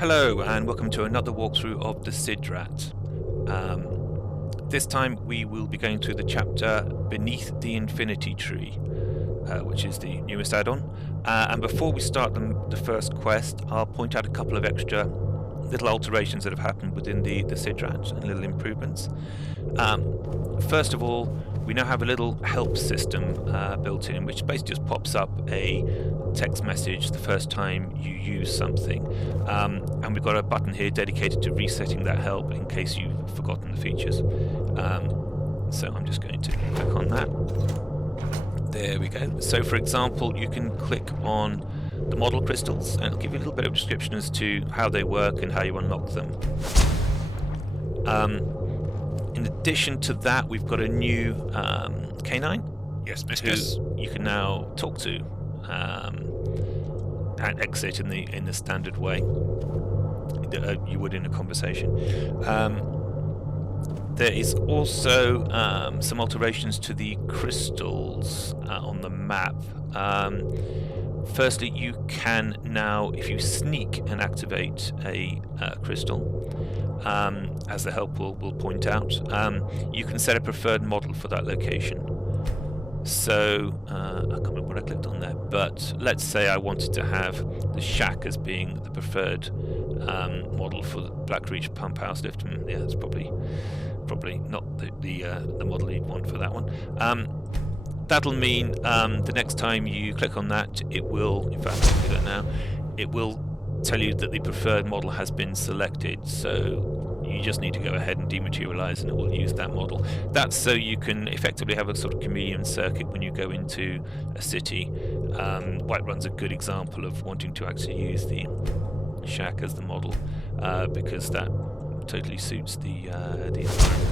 Hello and welcome to another walkthrough of the Sidrat. This time we will be going through the chapter Beneath the Infinity Tree, which is the newest add-on. And before we start the first quest, I'll point out a couple of extra little alterations that have happened within the Sidrat and little improvements. First of all, we now have a little help system built in, which basically just pops up a text message the first time you use something. And we've got a button here dedicated to resetting that help in case you've forgotten the features. So I'm just going to click on that. There we go. So for example, you can click on the model crystals and it'll give you a little bit of description as to how they work and how you unlock them. In addition to that, we've got a new canine. Yes, mistress. Who you can now talk to and exit in the standard way that you would in a conversation. There is also some alterations to the crystals on the map. Firstly, you can now, if you sneak and activate a crystal, as the help will point out, you can set a preferred model for that location. So, I can't remember what I clicked on there, but let's say I wanted to have the shack as being the preferred model for the Black Reach pump house lift. Yeah, it's probably not the model you'd want for that one. That'll mean the next time you click on that, it will, in fact, I'll do that now, it will tell you that the preferred model has been selected, so you just need to go ahead and dematerialize and it will use that model. That's so you can effectively have a sort of chameleon circuit when you go into a city. Whiterun's a good example of wanting to actually use the shack as the model because that totally suits the environment.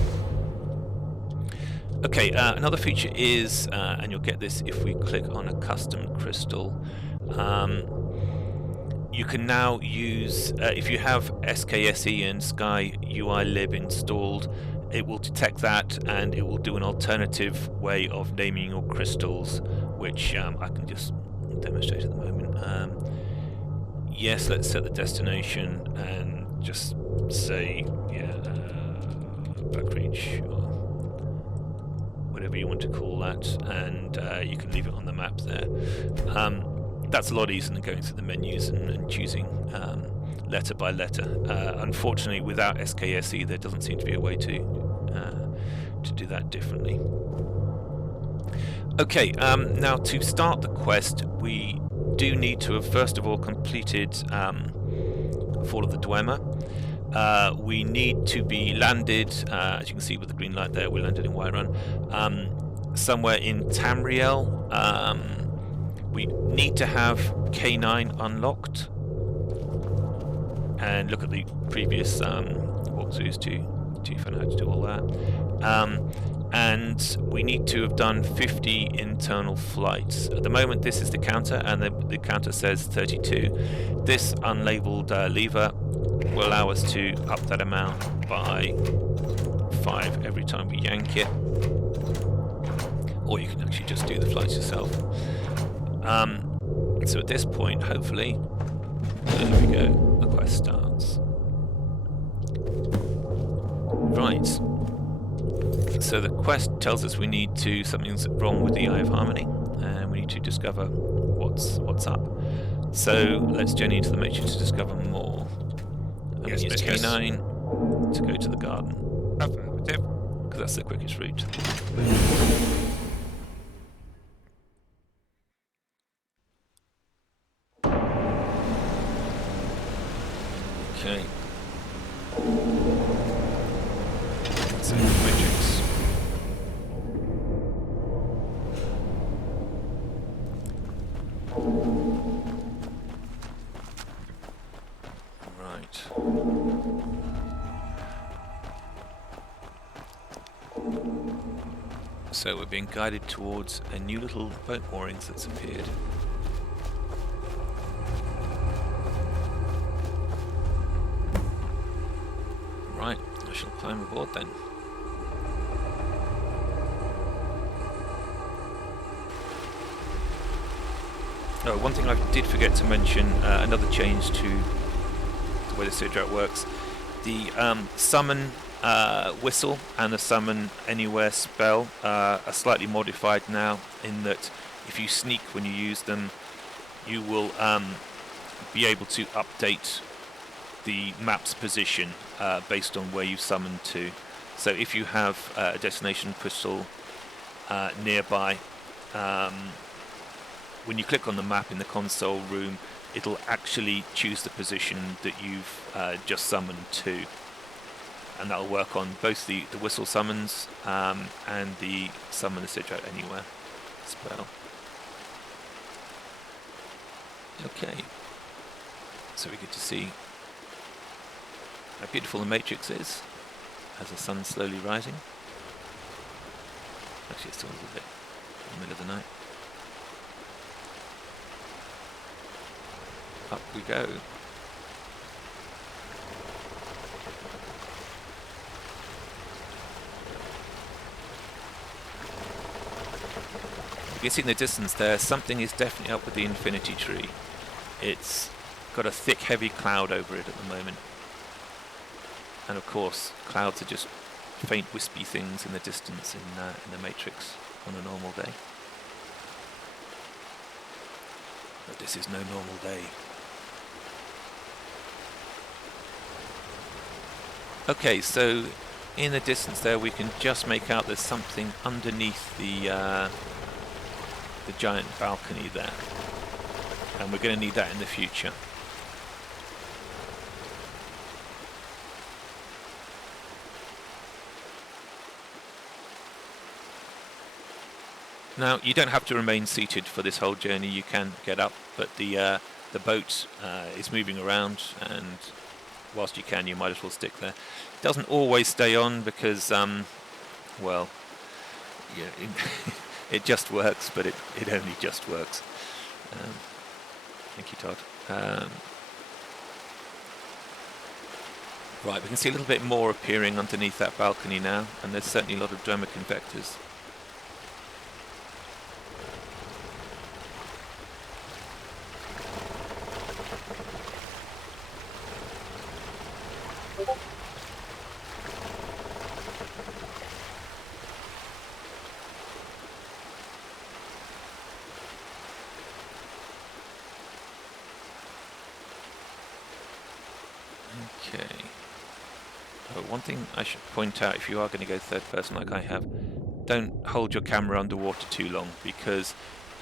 Okay, another feature is, and you'll get this if we click on a custom crystal, you can now use, if you have SKSE and Sky UI Lib installed, it will detect that and it will do an alternative way of naming your crystals, which I can just demonstrate at the moment. Yes, let's set the destination and just say, Black Reach, or whatever you want to call that, and you can leave it on the map there. That's a lot easier than going through the menus and choosing letter by letter. Unfortunately, without SKSE, there doesn't seem to be a way to do that differently. Okay, now to start the quest, we do need to have first of all completed Fall of the Dwemer. We need to be landed, as you can see with the green light there, we landed in Whiterun, somewhere in Tamriel. We need to have K9 unlocked, and look at the previous walkthroughs to find out how to do all that. And we need to have done 50 internal flights. At the moment this is the counter, and the counter says 32. This unlabeled lever will allow us to up that amount by 5 every time we yank it, or you can actually just do the flights yourself. So at this point, hopefully, there we go, the quest starts. Right, so the quest tells us something's wrong with the Eye of Harmony, and we need to discover what's up. So let's journey into the matrix to discover more. Yes, use mistress. K9 to go to the garden, Affirmative. because that's the quickest route. Okay. So matrix. Right. So we're being guided towards a new little boat moorings that's appeared. Right, I shall climb aboard then. Oh, one thing I did forget to mention, another change to way the Sidrat works. The summon whistle and the summon anywhere spell are slightly modified now, in that if you sneak when you use them, you will be able to update the map's position based on where you summoned to. So if you have a destination crystal nearby, when you click on the map in the console room, it'll actually choose the position that you've just summoned to, and that'll work on both the whistle summons and the summon the Sidrat anywhere spell. Okay, so we get to see how beautiful the matrix is as the sun's slowly rising. Actually, it's still a little bit in the middle of the night. Up we go. You can see in the distance there, something is definitely up with the infinity tree. It's got a thick, heavy cloud over it at the moment. And of course, clouds are just faint, wispy things in the distance in the Matrix on a normal day. But this is no normal day. Okay, so in the distance there, we can just make out there's something underneath the giant balcony there, and we're going to need that in the future. Now, you don't have to remain seated for this whole journey. You can get up, but the boat is moving around, and whilst you can, you might as well stick there. It doesn't always stay on because, well, yeah, it just works, but it only just works. Thank you, Todd. Right, we can see a little bit more appearing underneath that balcony now, and there's certainly a lot of Dwemer convectors. Okay. Oh, one thing I should point out, if you are going to go third person like I have, don't hold your camera underwater too long, because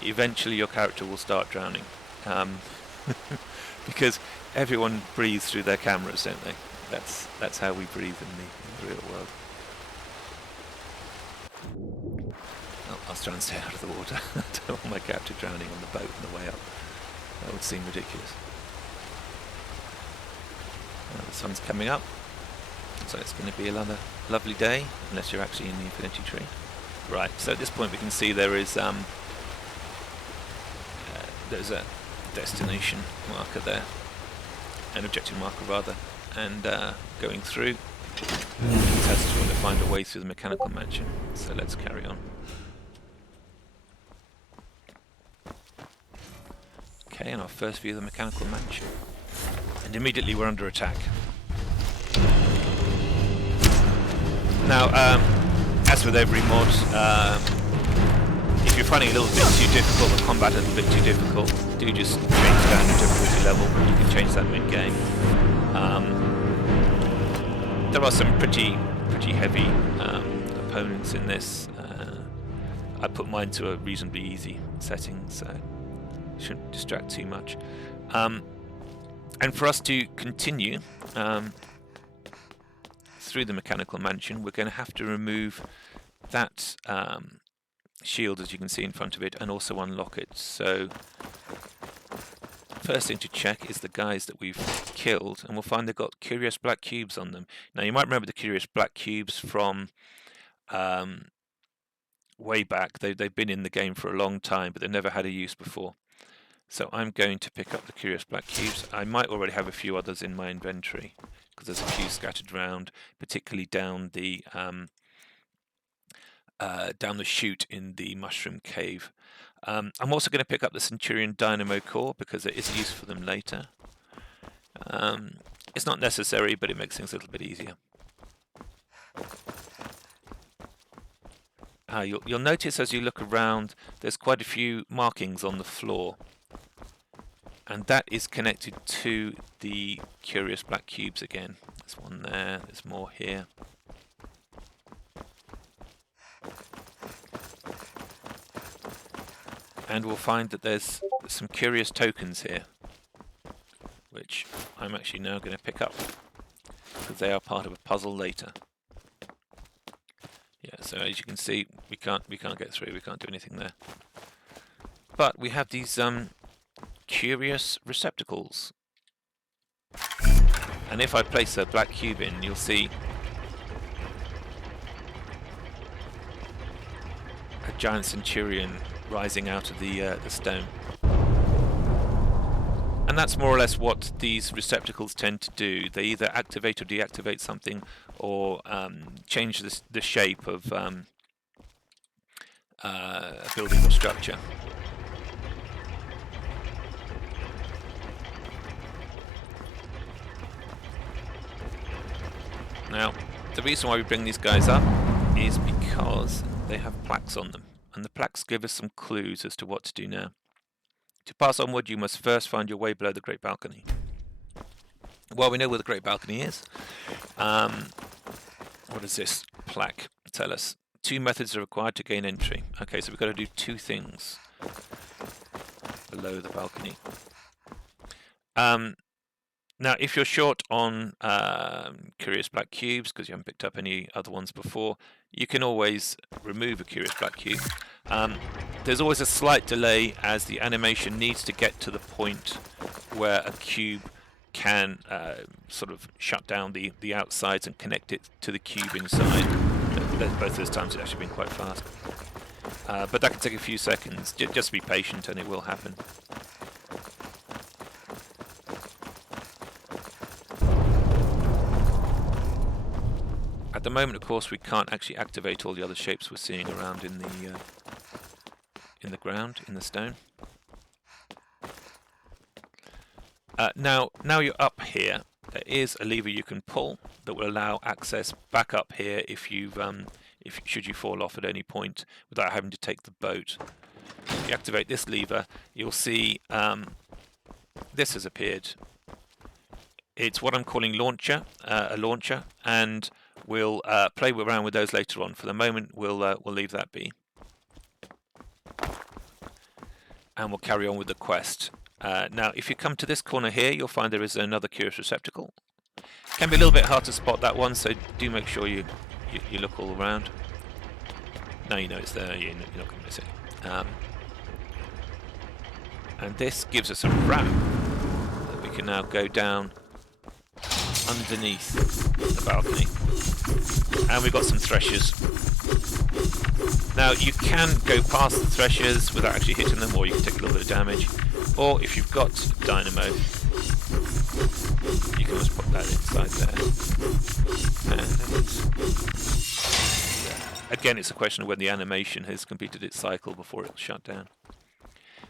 eventually your character will start drowning. Because everyone breathes through their cameras, don't they? That's how we breathe in the real world. Oh, I'll try and stay out of the water. I don't want my character drowning on the boat on the way up. That would seem ridiculous. The sun's coming up, so it's going to be another lovely day, unless you're actually in the infinity tree. Right, so at this point we can see there's a destination marker there, an objective marker rather, and going through, it tells us we want to find a way through the mechanical mansion, so let's carry on. Okay, and our first view of the mechanical mansion. And immediately we're under attack. Now, as with every mod, if you're finding it a little bit too difficult, the combat a little bit too difficult, do just change down your difficulty level. You can change that mid-game. There are some pretty heavy opponents in this. I put mine to a reasonably easy setting, so it shouldn't distract too much. And for us to continue through the mechanical mansion, we're going to have to remove that shield, as you can see in front of it, and also unlock it. So first thing to check is the guys that we've killed, and we'll find they've got curious black cubes on them. Now, you might remember the curious black cubes from way back. They've been in the game for a long time, but they've never had a use before. So I'm going to pick up the curious black cubes. I might already have a few others in my inventory, because there's a few scattered around, particularly down the chute in the mushroom cave. I'm also going to pick up the Centurion Dynamo Core, because there is use for them later. It's not necessary, but it makes things a little bit easier. You'll notice as you look around, there's quite a few markings on the floor. And that is connected to the curious black cubes again. There's one there, there's more here. And we'll find that there's some curious tokens here, which I'm actually now going to pick up, because they are part of a puzzle later. Yeah, so as you can see, we can't get through, we can't do anything there. But we have these curious receptacles. And if I place a black cube in, you'll see a giant centurion rising out of the stone. And that's more or less what these receptacles tend to do. They either activate or deactivate something, or change the shape of a building or structure. Now, the reason why we bring these guys up is because they have plaques on them, and the plaques give us some clues as to what to do now. To pass onward, you must first find your way below the Great Balcony. Well, we know where the Great Balcony is. What does this plaque tell us? 2 methods are required to gain entry. Okay, so we've got to do 2 things below the balcony. Now, if you're short on curious black cubes, because you haven't picked up any other ones before, you can always remove a curious black cube. There's always a slight delay as the animation needs to get to the point where a cube can sort of shut down the outsides and connect it to the cube inside. Both those times it's actually been quite fast. But that can take a few seconds. Just be patient and it will happen. At the moment, of course, we can't actually activate all the other shapes we're seeing around in the ground, in the stone. Now you're up here. There is a lever you can pull that will allow access back up here if should you fall off at any point without having to take the boat. If you activate this lever, you'll see this has appeared. It's what I'm calling a launcher, and we'll play around with those later on. For the moment, we'll leave that be, and we'll carry on with the quest. Now, if you come to this corner here, you'll find there is another curious receptacle. Can be a little bit hard to spot that one, so do make sure you look all around. Now you know it's there. You're not going to miss it. And this gives us a ramp that we can now go down underneath the balcony. And we've got some threshers. Now you can go past the threshers without actually hitting them, or you can take a little bit of damage. Or if you've got dynamo, you can just put that inside there. And again, it's a question of when the animation has completed its cycle before it'll shut down.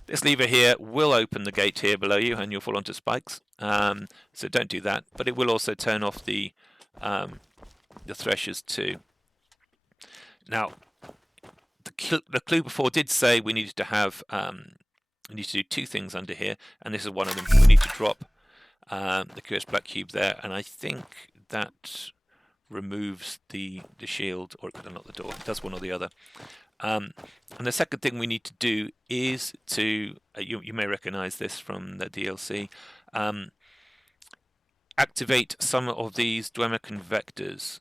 This lever here will open the gate here below you, and you'll fall onto spikes. So don't do that. But it will also turn off the threshers too. Now, the clue before did say we needed to have we need to do 2 things under here, and this is one of them. We need to drop the curious black cube there, and I think that removes the shield, or it could unlock the door. It does one or the other. And the second thing we need to do is to, you may recognize this from the DLC, activate some of these Dwemer convectors.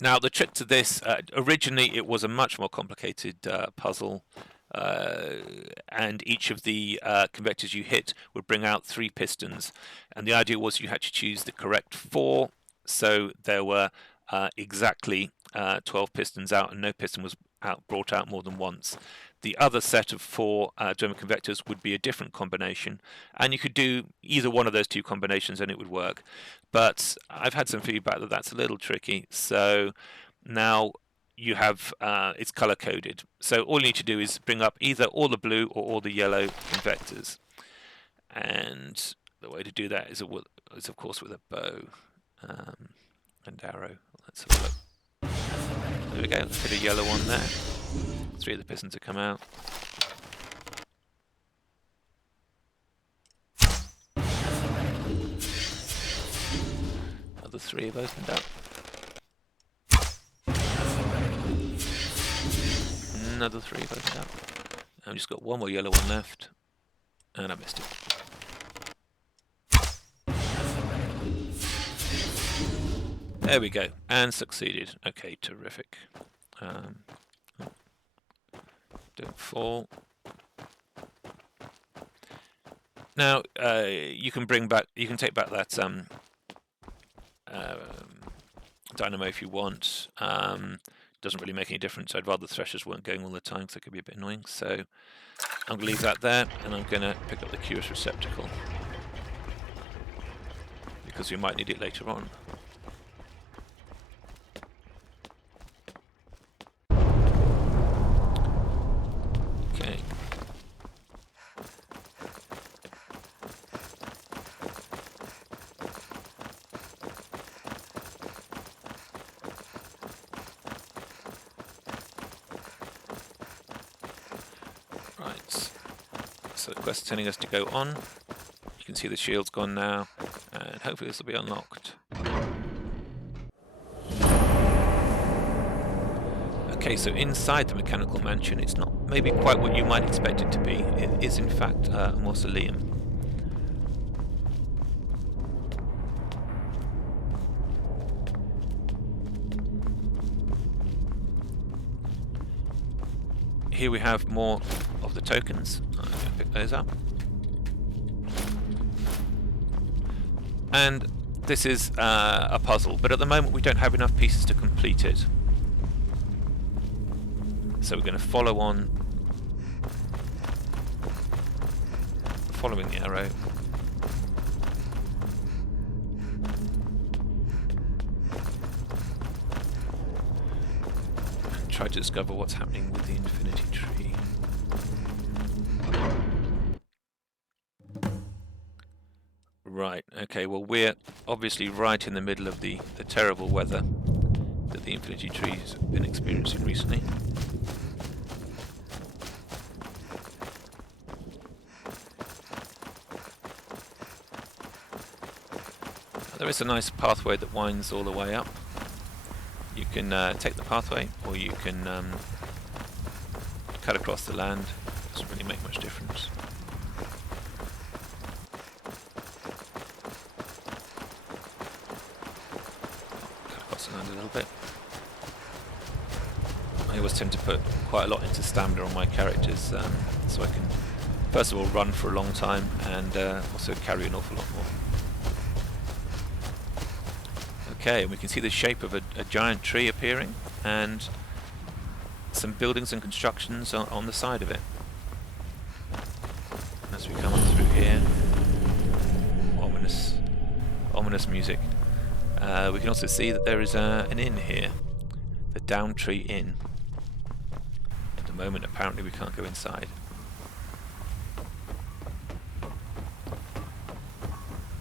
Now, the trick to this, originally it was a much more complicated puzzle, and each of the convectors you hit would bring out 3 pistons, and the idea was you had to choose the correct 4, so there were exactly 12 pistons out, and no piston was brought out more than once. The other set of 4 Dwemer convectors would be a different combination, and you could do either one of those 2 combinations and it would work. But I've had some feedback that that's a little tricky, so now you have it's color coded. So all you need to do is bring up either all the blue or all the yellow convectors, and the way to do that is of course with a bow and arrow. Let's have a look. There we go. Let's get a yellow one there. 3 of the pistons have come out. Another 3 have opened up. Another 3 have opened up. I've just got one more yellow one left, and I missed it. There we go, and succeeded. Okay, terrific. Don't fall. Now you can take back that dynamo if you want. Doesn't really make any difference. I'd rather the threshers weren't going all the time because it could be a bit annoying. So I'm going to leave that there, and I'm going to pick up the curious receptacle because we might need it later on. Okay. Right, so the quest is telling us to go on. You can see the shield's gone now, and hopefully this will be unlocked. Okay, so inside the mechanical mansion, it's not maybe quite what you might expect it to be. It is in fact a mausoleum. Here we have more of the tokens. I'm going to pick those up. And this is a puzzle, but at the moment we don't have enough pieces to complete it. So we're going to follow on, following the arrow. And try to discover what's happening with the infinity tree. Right, okay, well we're obviously right in the middle of the terrible weather that the infinity tree's been experiencing recently. There is a nice pathway that winds all the way up. You can take the pathway, or you can cut across the land. Doesn't really make much difference. Cut across the land a little bit. I always tend to put quite a lot into stamina on my characters, so I can first of all run for a long time and also carry an awful lot more. Okay, and we can see the shape of a giant tree appearing, and some buildings and constructions on the side of it. As we come up through here, ominous music. We can also see that there is an inn here, the Downtree Inn. At the moment, apparently, we can't go inside.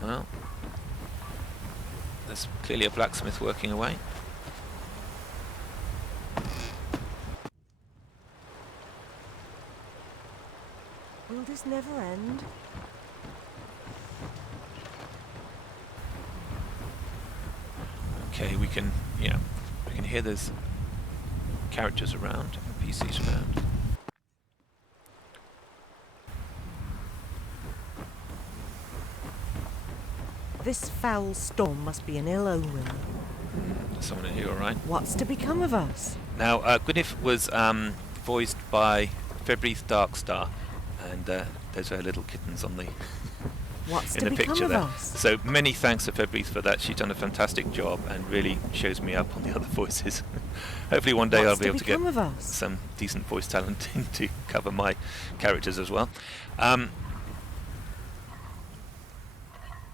Well. There's clearly a blacksmith working away. Will this never end? Okay, we can hear there's characters around, NPCs around. This foul storm must be an ill omen. There's someone in here, all right. What's to become of us? Now, Gwyneth was voiced by Febreze Darkstar, and there's her little kittens on the What's in to the become picture of there. us? So many thanks to Febreze for that. She's done a fantastic job and really shows me up on the other voices. Hopefully one day I'll be able to get some decent voice talent in to cover my characters as well.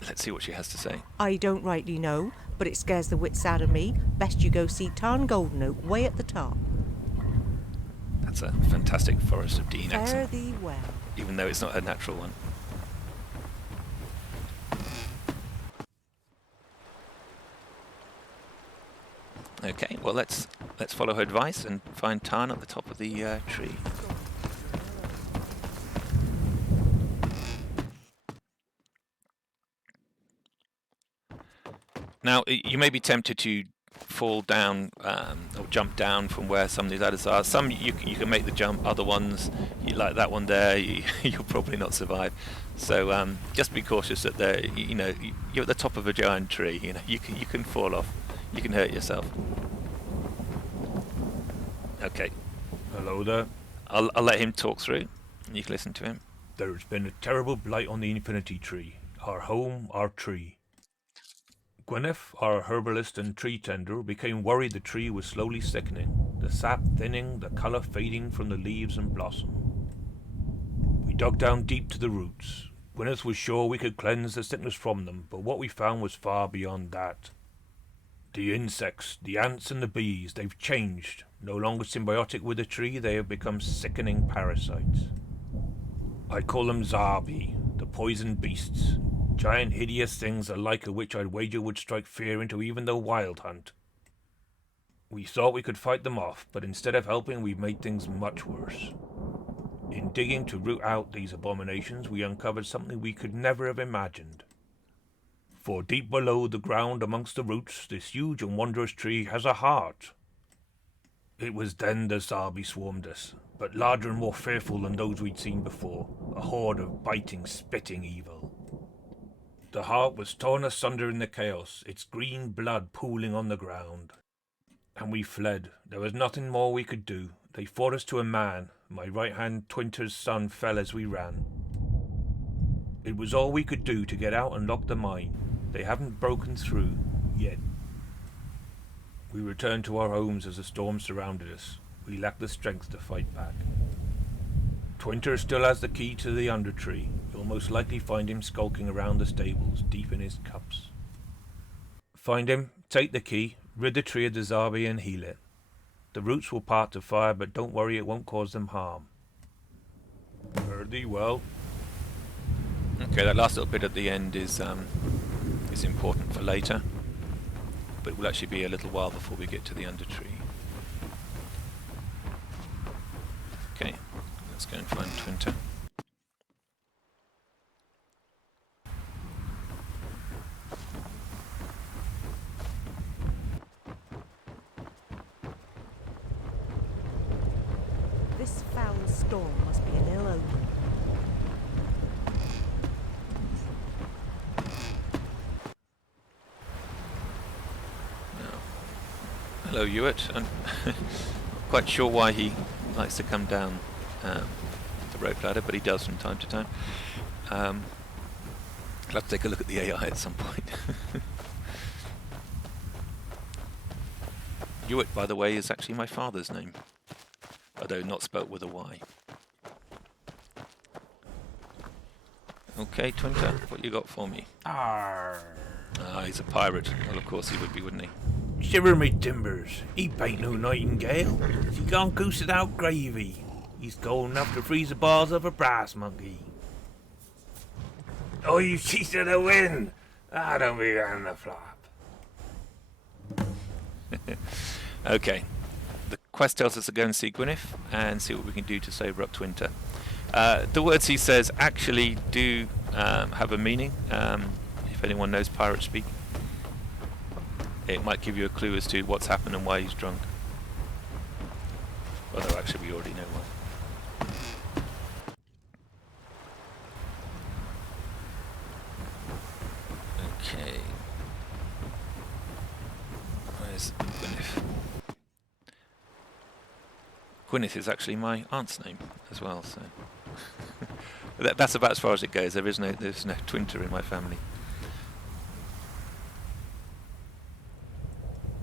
Let's see what she has to say. I don't rightly know, but it scares the wits out of me. Best you go see Tarn Golden Oak way at the top. That's a fantastic Forest of Dean Fare accent, thee well. even though it's not her natural one. Okay, well let's follow her advice and find Tarn at the top of the tree. Now you may be tempted to fall down or jump down from where some of these ladders are. Some you can make the jump. Other ones, like that one there, you'll probably not survive. So just be cautious that you're at the top of a giant tree. You can fall off. You can hurt yourself. Okay. Hello there. I'll let him talk through. You can listen to him. There's been a terrible blight on the Infinity Tree. Our home, our tree. Gwyneth, our herbalist and tree tender, became worried the tree was slowly sickening, the sap thinning, the colour fading from the leaves and blossom. We dug down deep to the roots. Gwyneth was sure we could cleanse the sickness from them, but what we found was far beyond that. The insects, the ants and the bees, they've changed. No longer symbiotic with the tree, they have become sickening parasites. I call them Zarbi, the poison beasts. Giant hideous things the like of which I'd wager would strike fear into even the wild hunt. We thought we could fight them off, but instead of helping, we've made things much worse. In digging to root out these abominations, we uncovered something we could never have imagined. For deep below the ground amongst the roots, this huge and wondrous tree has a heart. It was then the Zarbi swarmed us, but larger and more fearful than those we'd seen before, a horde of biting, spitting evil. The heart was torn asunder in the chaos, its green blood pooling on the ground. And we fled. There was nothing more we could do. They fought us to a man. My right-hand Twinter's son fell as we ran. It was all we could do to get out and lock the mine. They haven't broken through, yet. We returned to our homes as the storm surrounded us. We lacked the strength to fight back. Twinter still has the key to the Undertree. You'll most likely find him skulking around the stables, deep in his cups. Find him, take the key, rid the tree of the Zarbi and heal it. The roots will part to fire, but don't worry, it won't cause them harm. Heard thee well. Okay, that last little bit at the end is important for later, but it will actually be a little while before we get to the Undertree. Okay, let's go and find Twinter. This foul storm must be an ill omen. Hello, Hewitt. I'm not quite sure why he likes to come down the rope ladder, but he does from time to time. I'll have to take a look at the AI at some point. Hewitt, by the way, is actually my father's name, although not spelt with a Y. Okay, Twinter, what you got for me? Arr. Ah, he's a pirate. Well, of course he would be, wouldn't he? Shiver me timbers, he ain't no nightingale. He gone goosed out gravy. He's cold enough to freeze the balls of a brass monkey. Oh, you cheat of the wind! Ah, don't be on the flop. Okay. The quest tells us to go and see Gwyneth and see what we can do to sober up Twinter. The words he says actually do have a meaning, if anyone knows pirate speak. It might give you a clue as to what's happened and why he's drunk. Although actually we already know why. Okay. Where's Gwyneth? Gwyneth is actually my aunt's name as well, so that's about as far as it goes. There's no Twinter in my family.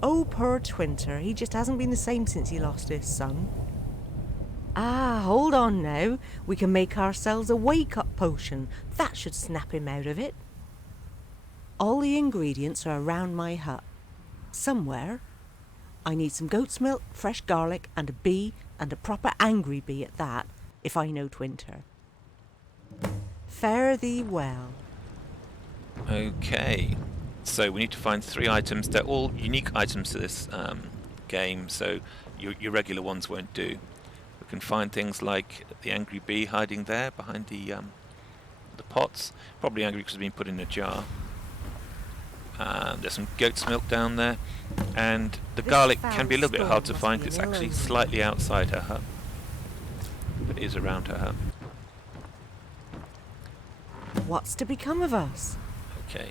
Oh, poor Twinter, he just hasn't been the same since he lost his son. Ah, hold on now. We can make ourselves a Wheycup potion. That should snap him out of it. All the ingredients are around my hut. Somewhere. I need some goat's milk, fresh garlic, and a bee, and a proper angry bee at that, if I know Twinter. Fare thee well. Okay. So we need to find 3 items. They're all unique items to this game, so your regular ones won't do. We can find things like the angry bee hiding there behind the pots. Probably angry because it's been put in a jar. There's some goat's milk down there, and the This garlic foul can be a little bit hard to storm must find. be It's an actually ill-omen. slightly outside her hut, but it is around her hut. What's to become of us? Okay.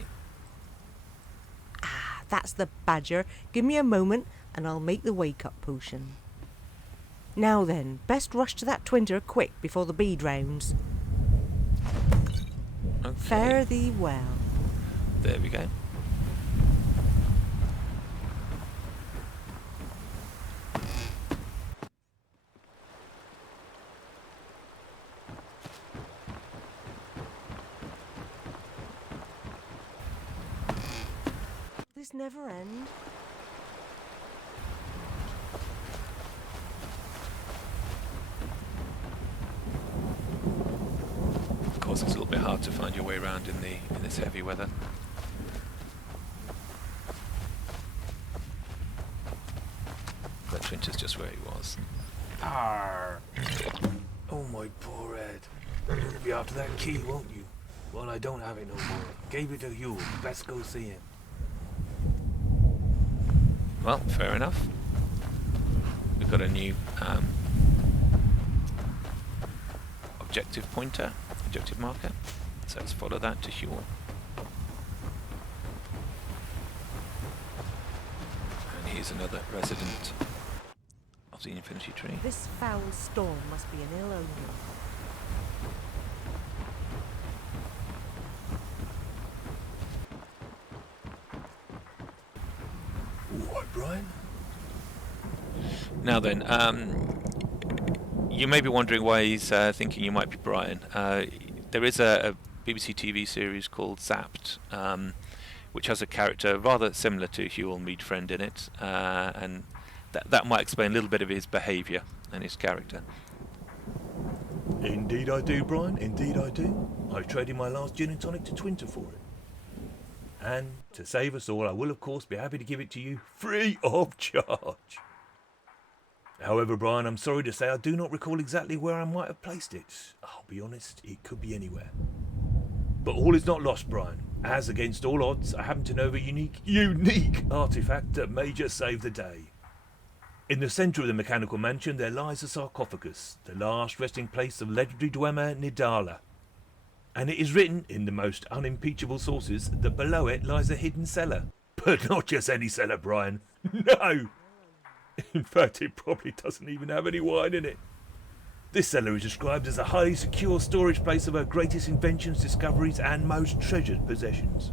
Ah, that's the badger. Give me a moment and I'll make the wake-up potion. Now then, best rush to that twinter quick before the bee drowns. Okay. Fare thee well. There we go. This never end. Of course, it's a little bit hard to find your way around in this heavy weather. But Twinter's just where he was. Arr. Oh, my poor head. You'll be after that key, won't you? Well, I don't have it no more. Gave it to Hugh. Best go see him. Well, fair enough. We've got a new objective pointer, objective marker. So let's follow that to Huel. And here's another resident of the Infinity Tree. This foul storm must be an ill omen. All right, Brian. Now then, you may be wondering why he's thinking you might be Brian. There is a BBC TV series called Zapped, which has a character rather similar to Huel Meadfriend in it, and that might explain a little bit of his behaviour and his character. Indeed I do, Brian. Indeed I do. I traded my last gin and tonic to Twinter for it. And to save us all, I will of course be happy to give it to you free of charge. However, Brian, I'm sorry to say I do not recall exactly where I might have placed it. I'll be honest, it could be anywhere. But all is not lost, Brian. As against all odds, I happen to know of a unique artifact that may just save the day. In the centre of the mechanical mansion there lies a sarcophagus, the last resting place of legendary Dwemer Nidala. And it is written, in the most unimpeachable sources, that below it lies a hidden cellar. But not just any cellar, Brian. No! In fact, it probably doesn't even have any wine in it. This cellar is described as a highly secure storage place of her greatest inventions, discoveries, and most treasured possessions.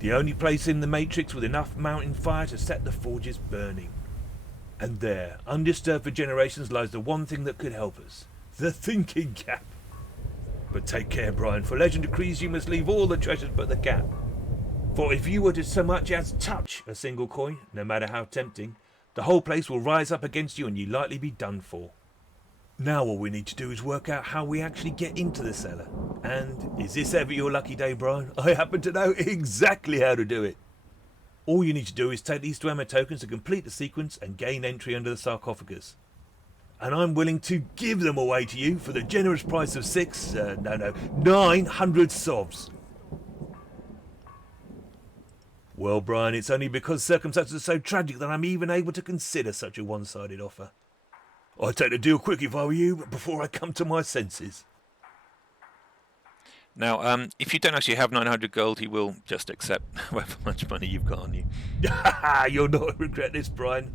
The only place in the Matrix with enough mountain fire to set the forges burning. And there, undisturbed for generations, lies the one thing that could help us. The thinking cap. But take care, Brian, for legend decrees you must leave all the treasures but the cap. For if you were to so much as touch a single coin, no matter how tempting, the whole place will rise up against you and you'll likely be done for. Now all we need to do is work out how we actually get into the cellar. And is this ever your lucky day, Brian? I happen to know exactly how to do it. All you need to do is take these Dwemer tokens to complete the sequence and gain entry under the sarcophagus. And I'm willing to give them away to you for the generous price of 900 sovs. Well, Brian, it's only because circumstances are so tragic that I'm even able to consider such a one-sided offer. I'd take the deal quick if I were you, but before I come to my senses. Now, if you don't actually have 900 gold, he will just accept however much money you've got on you. You'll not regret this, Brian.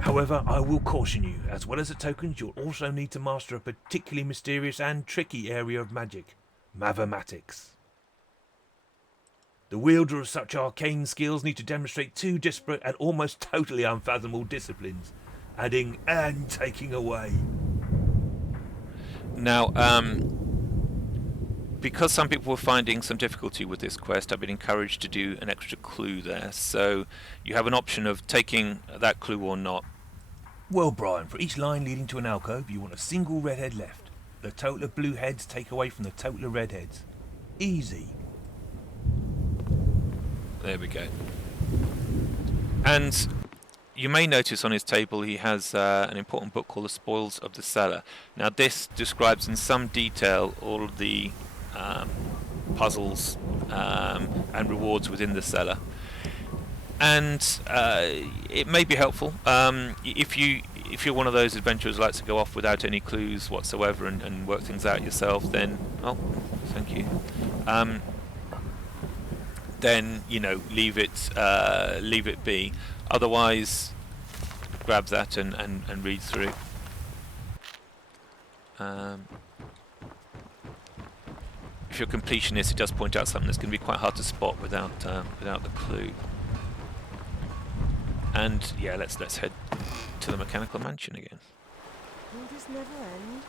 However, I will caution you, as well as the tokens, you'll also need to master a particularly mysterious and tricky area of magic, mathematics. The wielder of such arcane skills need to demonstrate 2 disparate and almost totally unfathomable disciplines, adding and taking away. Now, because some people were finding some difficulty with this quest, I've been encouraged to do an extra clue there. So you have an option of taking that clue or not. Well, Brian, for each line leading to an alcove, you want a single redhead left. The total of blue heads take away from the total of redheads. Easy. There we go. And you may notice on his table he has an important book called The Spoils of the Cellar. Now this describes in some detail all of the puzzles and rewards within the cellar. And it may be helpful if you're one of those adventurers who likes to go off without any clues whatsoever and work things out yourself. Then, oh, thank you. Then leave it be. Otherwise, grab that and read through. If you're a completionist, it does point out something that's going to be quite hard to spot without the clue. And yeah, let's head to the mechanical mansion again. Will this never end?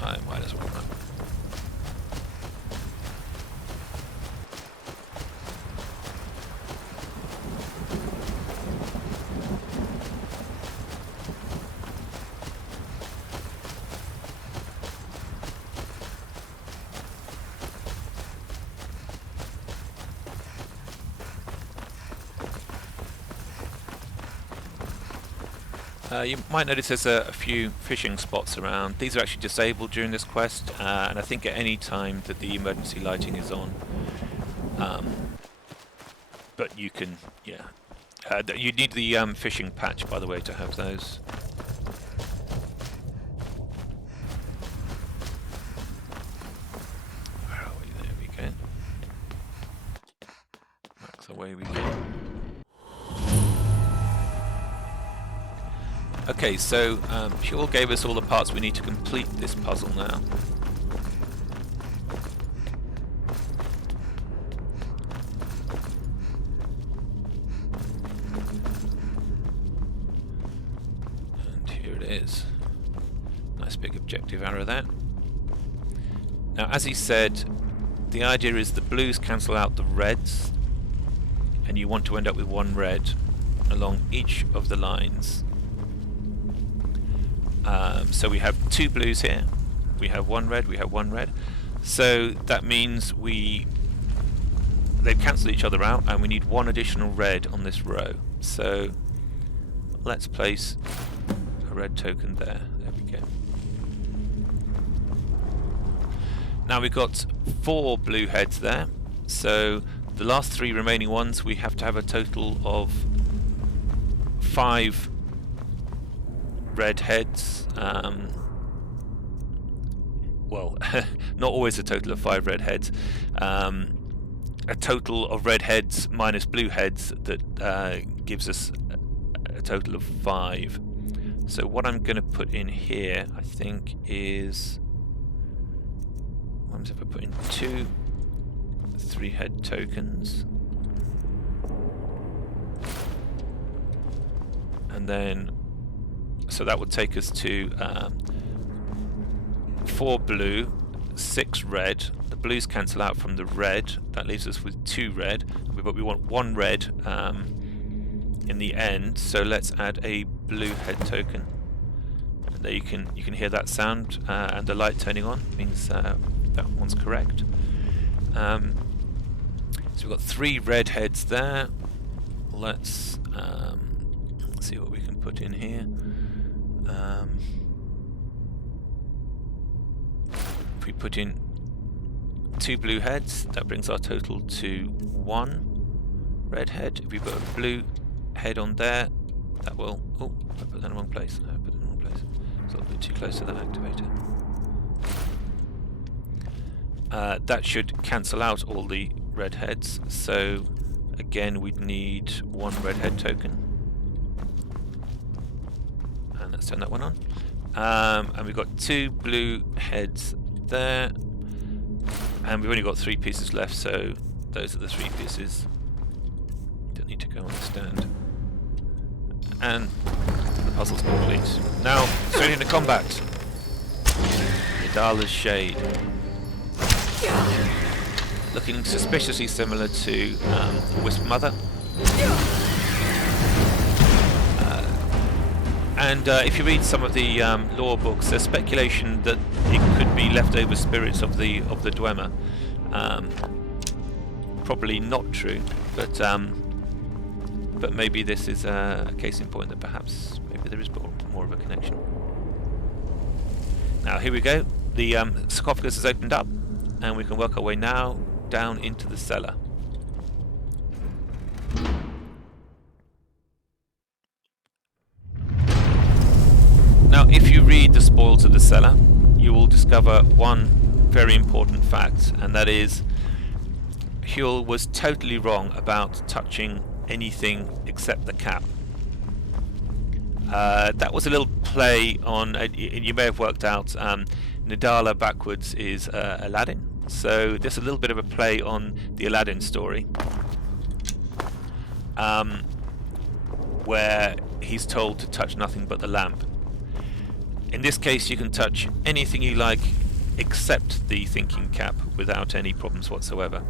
I might as well run. You might notice there's a few fishing spots around. These are actually disabled during this quest, and I think at any time that the emergency lighting is on. But you can, yeah. You need the fishing patch, by the way, to have those. Where are we? There we go. That's the way we go. Okay, so Huel gave us all the parts we need to complete this puzzle now. And here it is. Nice big objective arrow there. Now, as he said, the idea is the blues cancel out the reds, and you want to end up with one red along each of the lines. So we have two blues here, we have one red, we have one red. So that means they've cancelled each other out and we need one additional red on this row. So let's place a red token there. There we go. Now we've got 4 blue heads there. So the last 3 remaining ones, we have to have a total of 5 red heads. Well, not always a total of 5 red heads. A total of red heads minus blue heads that gives us a total of 5. So what I'm going to put in here, I think, is... What happens if I put in 2 3-head tokens? And then... So that would take us to 4 blue, 6 red. The blues cancel out from the red. That leaves us with 2 red. But we want 1 red in the end. So let's add a blue head token. And there you can hear that sound and the light turning on means that one's correct. So we've got 3 red heads there. Let's see what we can put in here. If we put in 2 blue heads, that brings our total to 1 red head. If we put a blue head on there, that will... Oh, I put that in the wrong place. I put it in the wrong place. So I'll put too close to that activator. That should cancel out all the red heads. So again, we'd need 1 red head token. And let's turn that one on. And we've got 2 blue heads there, and we've only got 3 pieces left, so those are the 3 pieces. Don't need to go on the stand. And the puzzle's complete. Now, straight into combat. Idala's Shade. Looking suspiciously similar to Wisp Mother. And if you read some of the lore books, there's speculation that it could be leftover spirits of the Dwemer. Probably not true, but maybe this is a case in point that perhaps maybe there is more of a connection. Now here we go. The sarcophagus has opened up, and we can work our way now down into the cellar. Now, if you read the spoils of the cellar, you will discover one very important fact, and that is Huel was totally wrong about touching anything except the cap. That was a little play on, you may have worked out, Nadala backwards is Aladdin, so there's a little bit of a play on the Aladdin story, where he's told to touch nothing but the lamp. In this case, you can touch anything you like except the thinking cap without any problems whatsoever.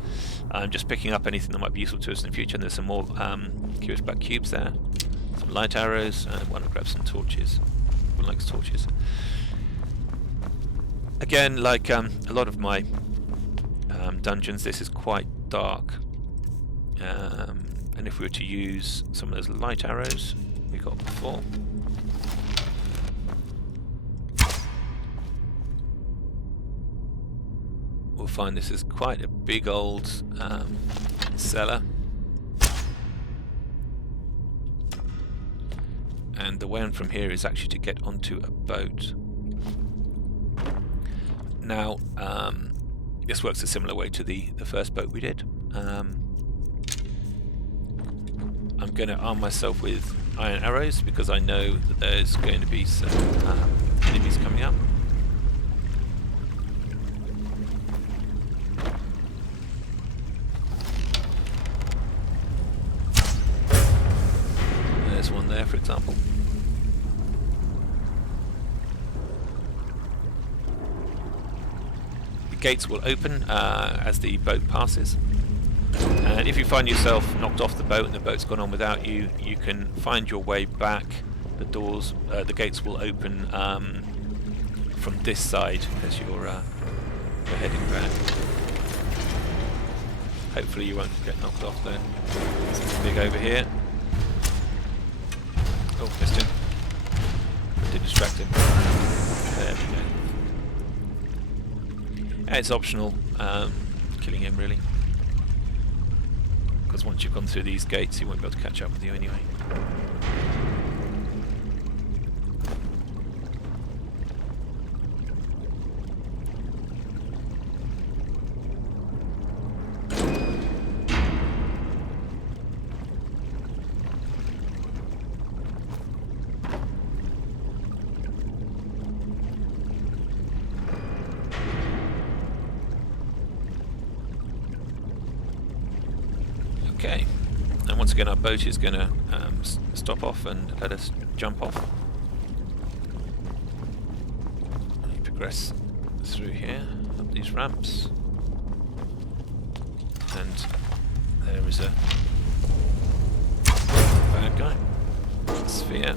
I'm just picking up anything that might be useful to us in the future, and there's some more curious black cubes there, some light arrows, and I want to grab some torches. Everyone likes torches. Again, like a lot of my dungeons, this is quite dark, and if we were to use some of those light arrows we got before, we'll find this is quite a big old cellar, and the way on from here is actually to get onto a boat. Now this works a similar way to the first boat we did. I'm going to arm myself with iron arrows because I know that there's going to be some enemies coming up. There's one there, for example. The gates will open as the boat passes, and if you find yourself knocked off the boat and the boat's gone on without you, you can find your way back. The doors, the gates will open from this side as you're heading back. Hopefully you won't get knocked off there. Something big over here. Oh, missed him. Did distract him. There we go. And it's optional, killing him really, because once you've gone through these gates he won't be able to catch up with you anyway. Okay, and once again our boat is going to stop off and let us jump off. We progress through here, up these ramps, and there is a bad guy. Sphere.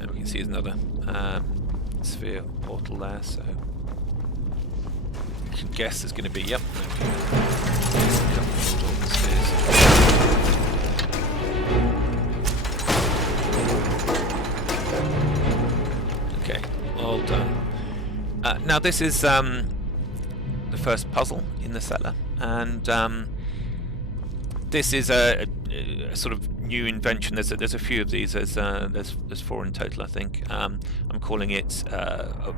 And we can see there's another sphere portal there, so you can guess there's going to be, yep, okay. A couple more dormant spheres. Okay, all done. Now this is the first puzzle in the cellar, and this is a sort of new invention. There's a few of these. There's 4 in total, I think. I'm calling it a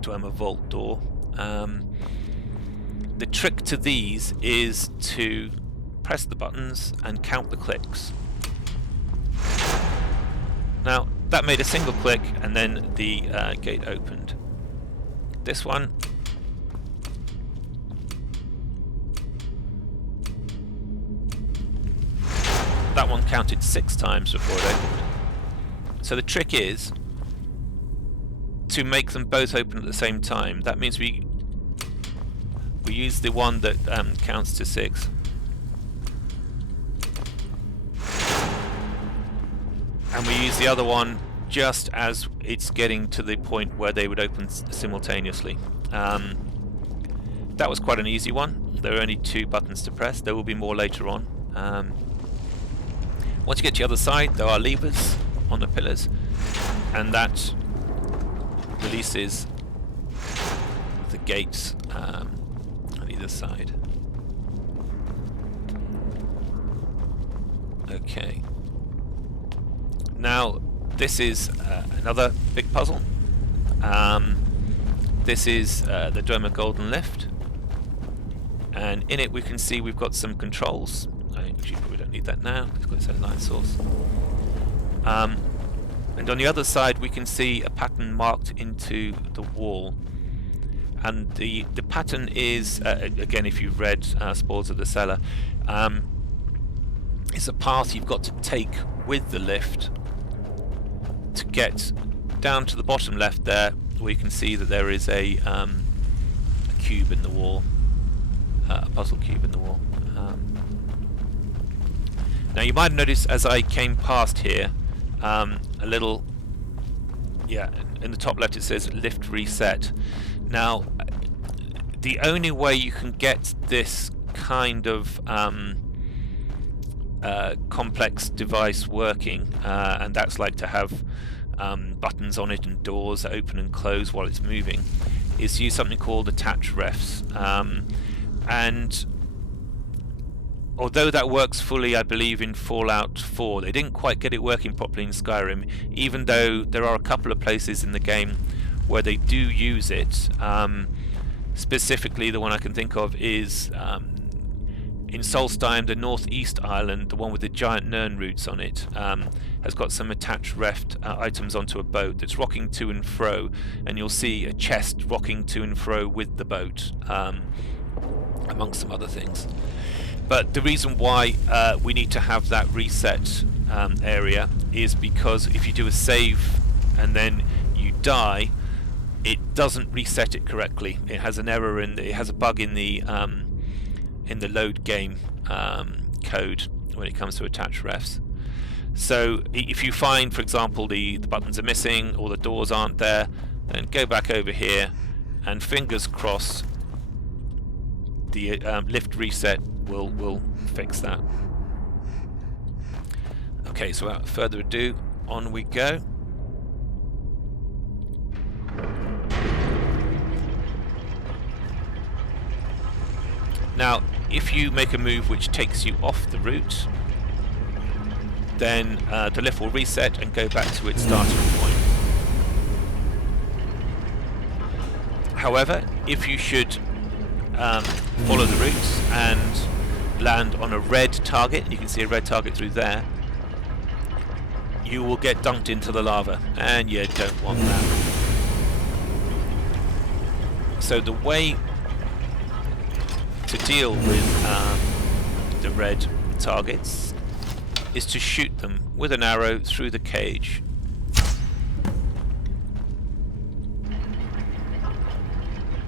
Dwemer vault door. The trick to these is to press the buttons and count the clicks. Now that made a single click, and then the gate opened. This one, that one counted 6 times before it opened. So the trick is to make them both open at the same time. That means we We use the one that counts to 6. And we use the other one just as it's getting to the point where they would open simultaneously. That was quite an easy one. There are only 2 buttons to press. There will be more later on. Once you get to the other side, there are levers on the pillars, and that releases the gates on either side. Okay. Now, this is another big puzzle. This is the Dwemer Golden Lift, and in it we can see we've got some controls. Actually, probably don't need that now. It's got its own light source. And on the other side, we can see a pattern marked into the wall. And the pattern is, again, if you've read Spoils of the Cellar, it's a path you've got to take with the lift to get down to the bottom left there, where you can see that there is a cube in the wall, a puzzle cube in the wall. Now you might have noticed as I came past here, a little, in the top left it says lift reset. Now the only way you can get this kind of complex device working, and that's like to have buttons on it and doors that open and close while it's moving, is to use something called attach refs. And although that works fully, I believe, in Fallout 4, they didn't quite get it working properly in Skyrim, even though there are a couple of places in the game where they do use it. Specifically, the one I can think of is in Solstheim, the northeast island, the one with the giant Nern roots on it, has got some attached reft items onto a boat that's rocking to and fro, and you'll see a chest rocking to and fro with the boat, amongst some other things. But the reason why we need to have that reset area is because if you do a save and then you die, it doesn't reset it correctly. It has an error it has a bug in the load game code when it comes to attach refs. So if you find, for example, the buttons are missing or the doors aren't there, then go back over here and fingers crossed the lift reset will fix that. Okay, so without further ado, on we go. Now, if you make a move which takes you off the route, then the lift will reset and go back to its starting point. However, if you should follow the route and land on a red target, you can see a red target through there, you will get dunked into the lava, and you don't want that. So the way to deal with the red targets is to shoot them with an arrow through the cage.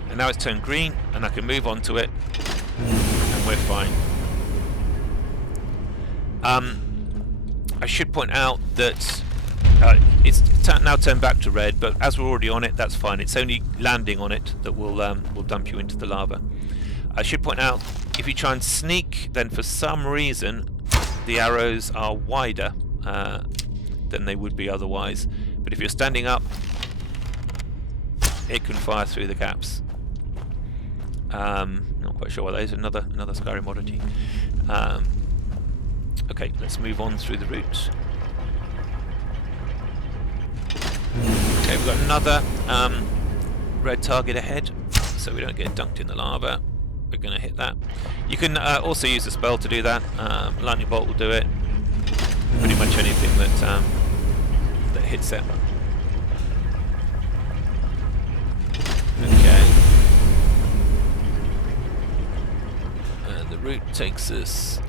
And now it's turned green, and I can move on to it, and we're fine. I should point out that it's now turned back to red, but as we're already on it, that's fine. It's only landing on it that will dump you into the lava. I should point out, if you try and sneak, then for some reason the arrows are wider than they would be otherwise. But if you're standing up, it can fire through the gaps. Not quite sure what that is. Another Skyrim oddity. Okay, let's move on through the route. Okay, we've got another red target ahead, so we don't get dunked in the lava. We're going to hit that. You can also use a spell to do that. Lightning bolt will do it. Pretty much anything that hits it. Okay. And the route takes us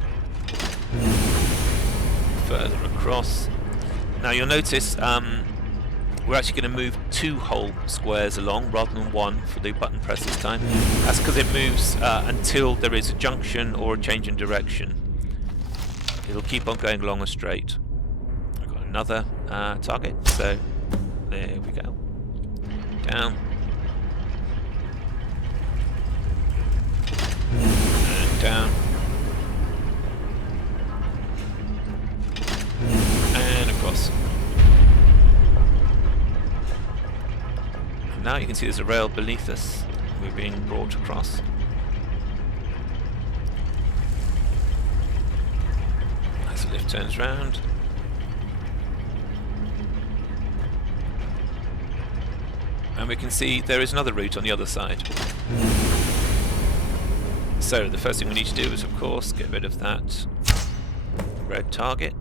further across. Now you'll notice we're actually going to move 2 whole squares along rather than 1 for the button press this time. That's because it moves until there is a junction or a change in direction. It'll keep on going along a straight. I've got another target, so there we go. Down. And down. And across. And now you can see there's a rail beneath us. We're being brought across. As the lift turns round. And we can see there is another route on the other side. So the first thing we need to do is, of course, get rid of that red target.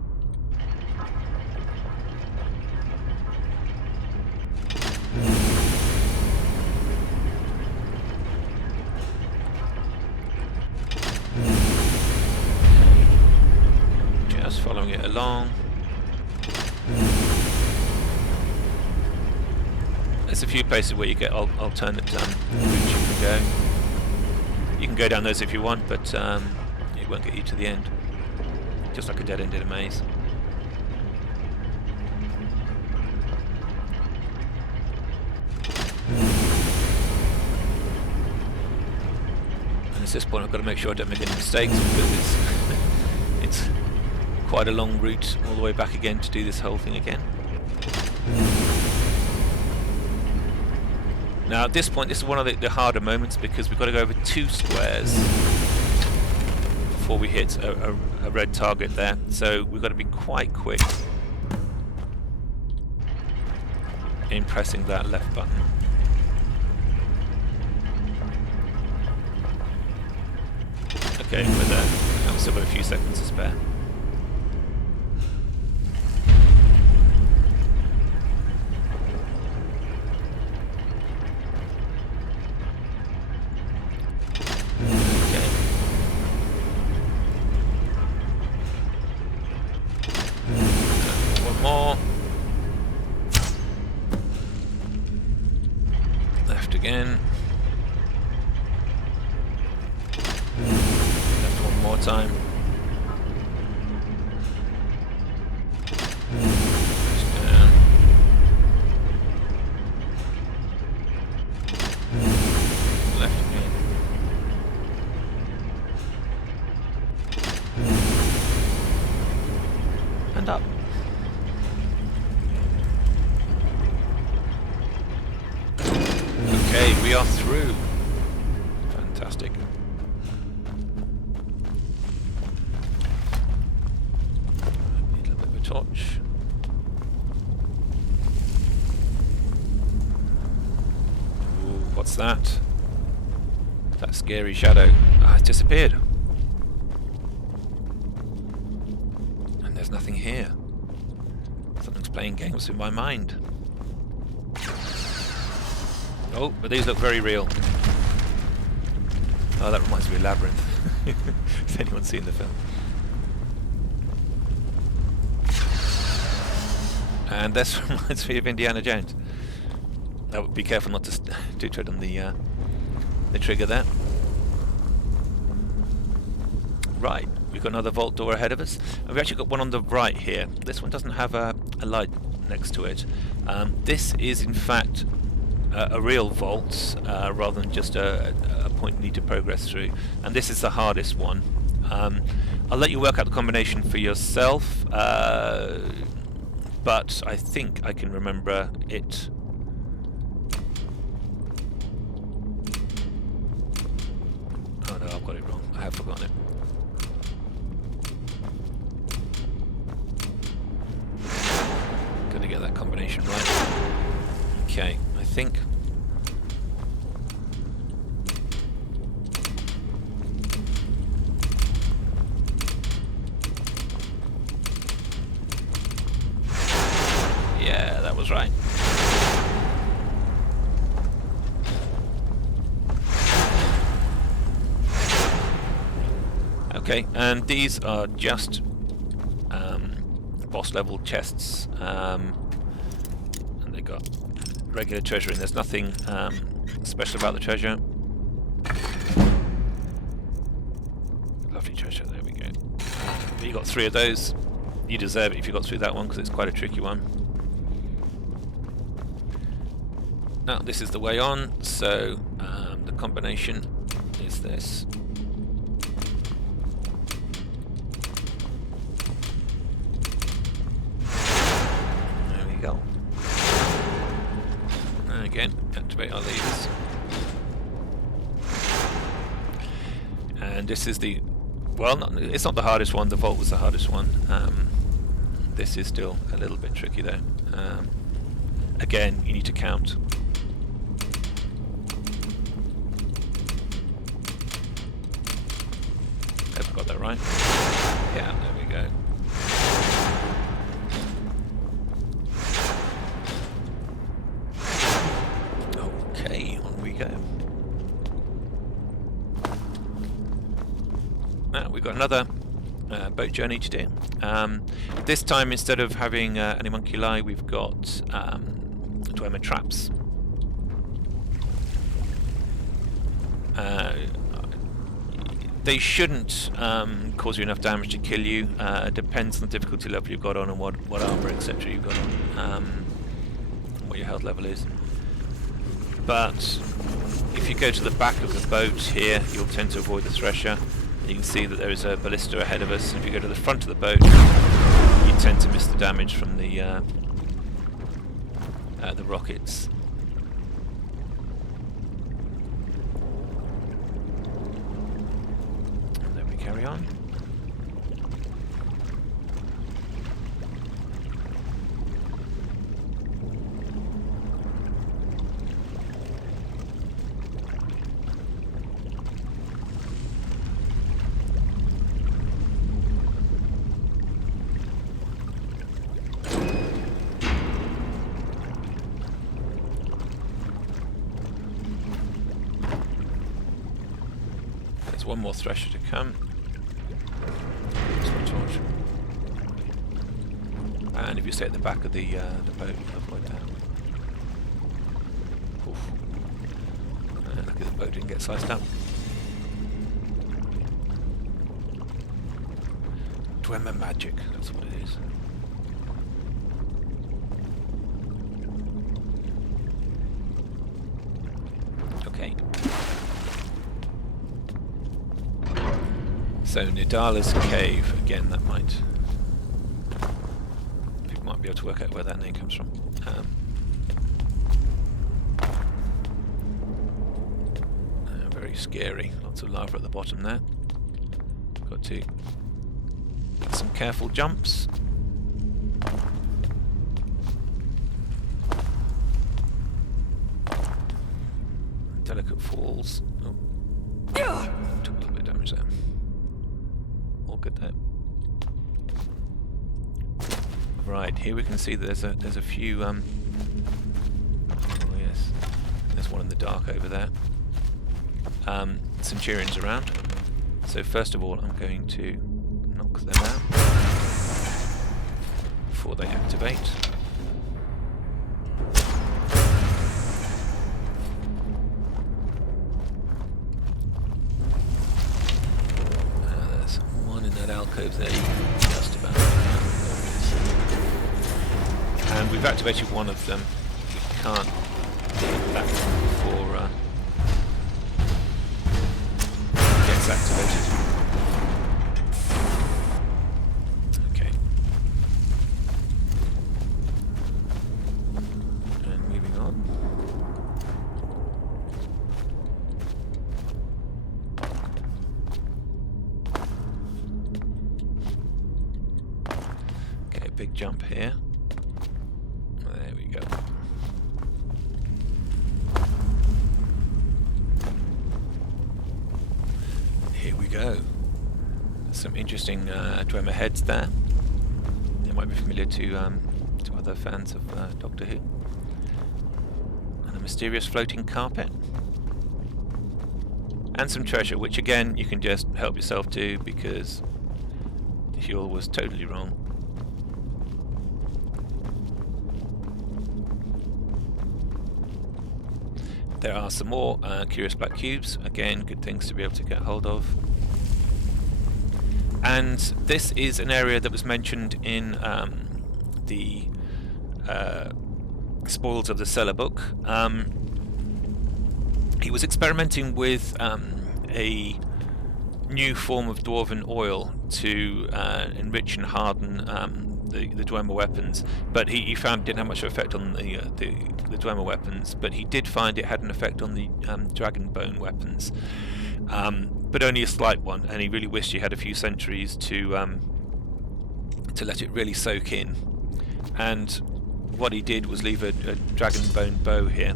Just following it along. There's a few places where you get alternate routes you can go. You can go down those if you want, but it won't get you to the end. Just like a dead end in a maze. And at this point I've got to make sure I don't make any mistakes, because it's quite a long route all the way back again to do this whole thing again. Now at this point, this is one of the harder moments, because we've got to go over 2 squares before we hit a red target there. So we've got to be quite quick in pressing that left button. Okay, we're there. And we've still got a few seconds to spare. Again. Left one more time. Down. Left again. And up. Okay, we are through. Fantastic. Need a little bit of a torch. Ooh, what's that? That scary shadow. Ah, it's disappeared. And there's nothing here. Something's playing games with my mind. Oh, but these look very real. Oh, that reminds me of Labyrinth. Has anyone seen the film? And this reminds me of Indiana Jones. Oh, be careful not to tread on the trigger there. Right, we've got another vault door ahead of us. And we've actually got one on the right here. This one doesn't have a light next to it. This is, in fact, a real vault rather than just a point you need to progress through, and this is the hardest one. I'll let you work out the combination for yourself, but I think I can remember it. Oh no, I've got it wrong. I have forgotten it. Gotta get that combination right. Okay, I think. Yeah, that was right. Okay, and these are just boss level chests, and they're got regular treasure and there's nothing special about the treasure. Lovely treasure, there we go. But you got 3 of those. You deserve it if you got through that one because it's quite a tricky one. Now this is the way on, so the combination is this. There we go. And again, activate our levers. And this is the, well, it's not the hardest one, the vault was the hardest one. This is still a little bit tricky though. Again, you need to count. Have I got that right? Yeah, there we go. Okay, on we go. Now we've got another boat journey to do. This time, instead of having an homunculi, we've got Dwemer traps. They shouldn't cause you enough damage to kill you. Depends on the difficulty level you've got on and what armor, etc. you've got on, what your health level is. But if you go to the back of the boat here, you'll tend to avoid the thresher. You can see that there is a ballista ahead of us. And if you go to the front of the boat, you tend to miss the damage from the rockets. And then we carry on. One more thresher to come. Torch. And if you stay at the back of the boat, you'll avoid that. Oof. Lucky the boat didn't get sliced up. Dwemer magic, that's what it is. Okay. So Nidala's cave, again, that might, people might be able to work out where that name comes from. Very scary, lots of lava at the bottom there. Got to get some careful jumps. Delicate falls. Oh. Took a little bit of damage there. All good there. Right, here we can see that there's a few oh yes, there's one in the dark over there. Centurions around. So first of all I'm going to knock them out before they activate. There's one in that alcove there, you can just about. And we've activated one of them. We can't get that one before it gets activated. Okay. And moving on. Okay, big jump here. There we go. Here we go. Some interesting Dwemer heads there. They might be familiar to other fans of Doctor Who. And a mysterious floating carpet. And some treasure, which again you can just help yourself to because Huel was totally wrong. There are some more curious black cubes. Again, good things to be able to get hold of. And this is an area that was mentioned in the Spoils of the Cellar book. He was experimenting with a new form of dwarven oil to enrich and harden the Dwemer weapons, but he found it didn't have much effect on the Dwemer weapons, but he did find it had an effect on the Dragonbone weapons, but only a slight one, and he really wished he had a few centuries to let it really soak in. And what he did was leave a Dragonbone Bow here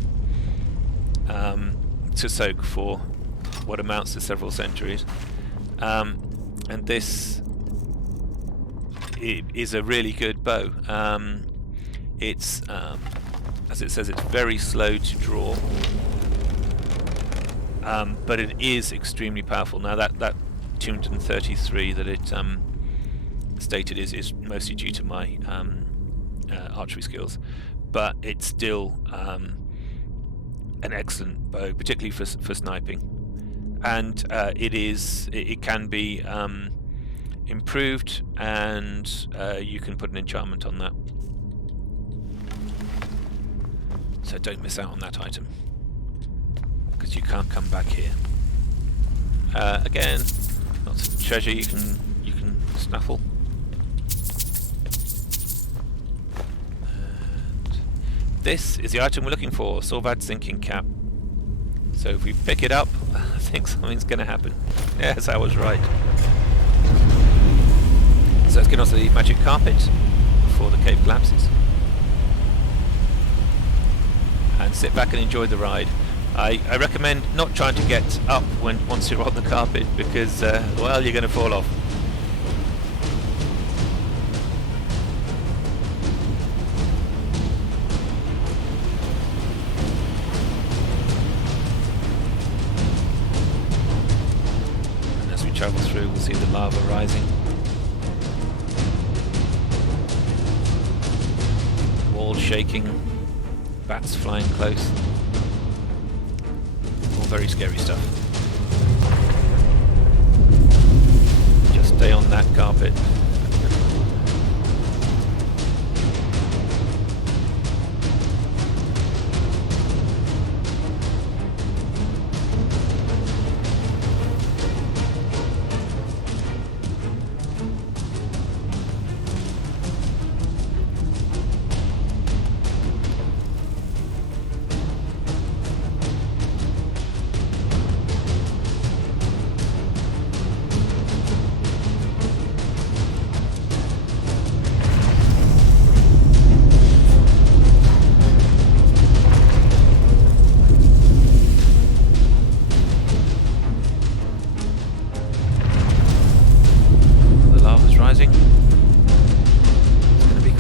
to soak for what amounts to several centuries, and this is a really good bow. It's as it says, it's very slow to draw, but it is extremely powerful. Now that 233 that it stated is mostly due to my archery skills, but it's still an excellent bow, particularly for sniping. And it can be improved, and you can put an enchantment on that. So don't miss out on that item, because you can't come back here. Again, lots of treasure you can snaffle. And this is the item we're looking for, Sorvad's thinking cap. So if we pick it up, I think something's going to happen. Yes, I was right. So let's get onto the magic carpet before the cave collapses, and sit back and enjoy the ride. I recommend not trying to get up once you're on the carpet, because well, you're going to fall off. And as we travel through, we'll see the lava rising. Walls shaking, bats flying close. All very scary stuff. Just stay on that carpet.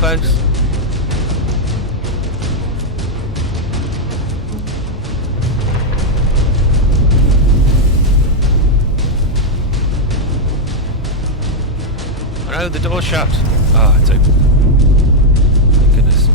Close. Oh no, the door's shut. Ah, it's open. Thank goodness.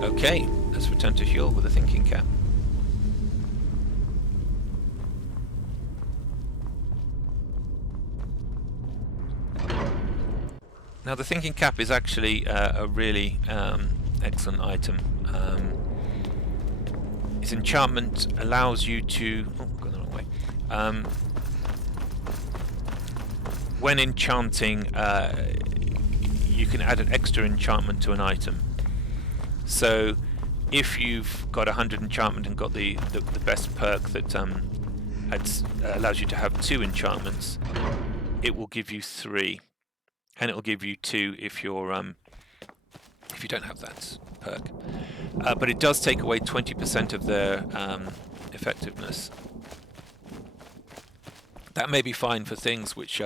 Okay, let's return to Huel with a thinking cap. Now the thinking cap is actually a really excellent item. Its enchantment allows you to... Oh, gone the wrong way. When enchanting, you can add an extra enchantment to an item. So if you've got 100 enchantment and got the best perk that allows you to have 2 enchantments, it will give you 3, and it will give you 2 if you're if you don't have that perk. But it does take away 20% of their effectiveness. That may be fine for things which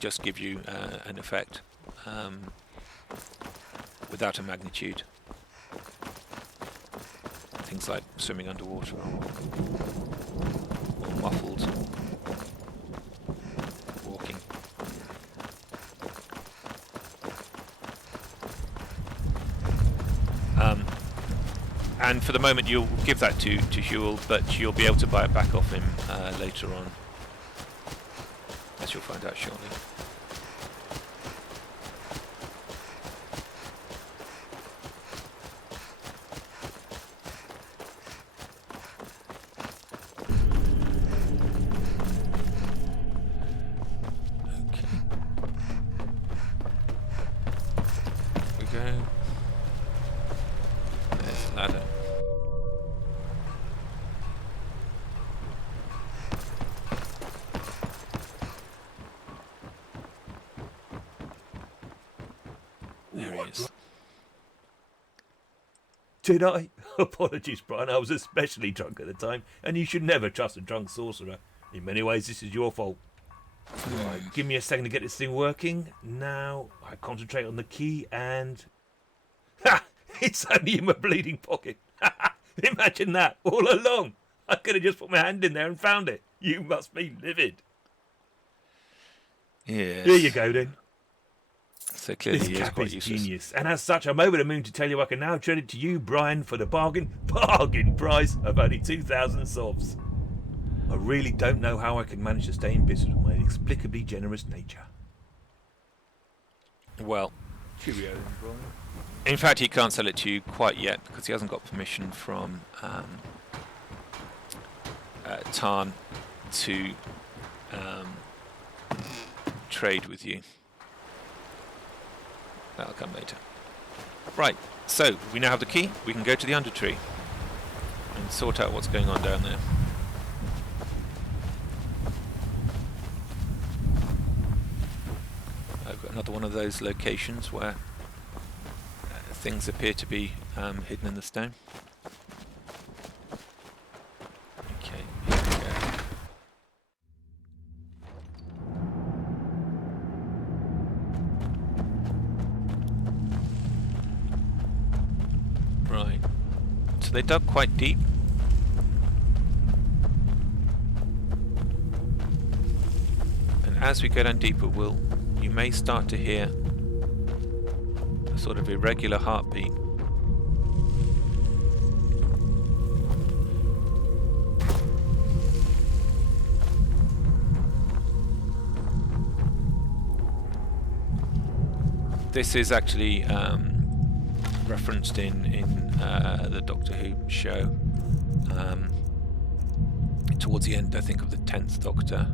just give you an effect without a magnitude. Things like swimming underwater or muffled walking. And for the moment you'll give that to Huel, but you'll be able to buy it back off him later on, as you'll find out shortly. Did I? Apologies, Brian. I was especially drunk at the time, and you should never trust a drunk sorcerer. In many ways, this is your fault. Right, give me a second to get this thing working. Now, I concentrate on the key and... Ha! It's only in my bleeding pocket. Imagine that, all along. I could have just put my hand in there and found it. You must be livid. Yes. Here you go, then. So clearly This he is cap quite is useless. genius, and as such, I'm over the moon to tell you I can now trade it to you, Brian, for the bargain price of only 2,000 sovs. I really don't know how I can manage to stay in business with my inexplicably generous nature. Well, Cheerio, then, Brian. in fact, he can't sell it to you quite yet because he hasn't got permission from Tarn to trade with you. That'll come later. Right, so we now have the key. We can go to the Undertree and sort out what's going on down there. I've got another one of those locations where things appear to be hidden in the stone. Okay, here we go. Right, so they dug quite deep. And as we go down deeper, you may start to hear a sort of irregular heartbeat. This is actually referenced in the Doctor Who show. Towards the end, I think, of the 10th Doctor,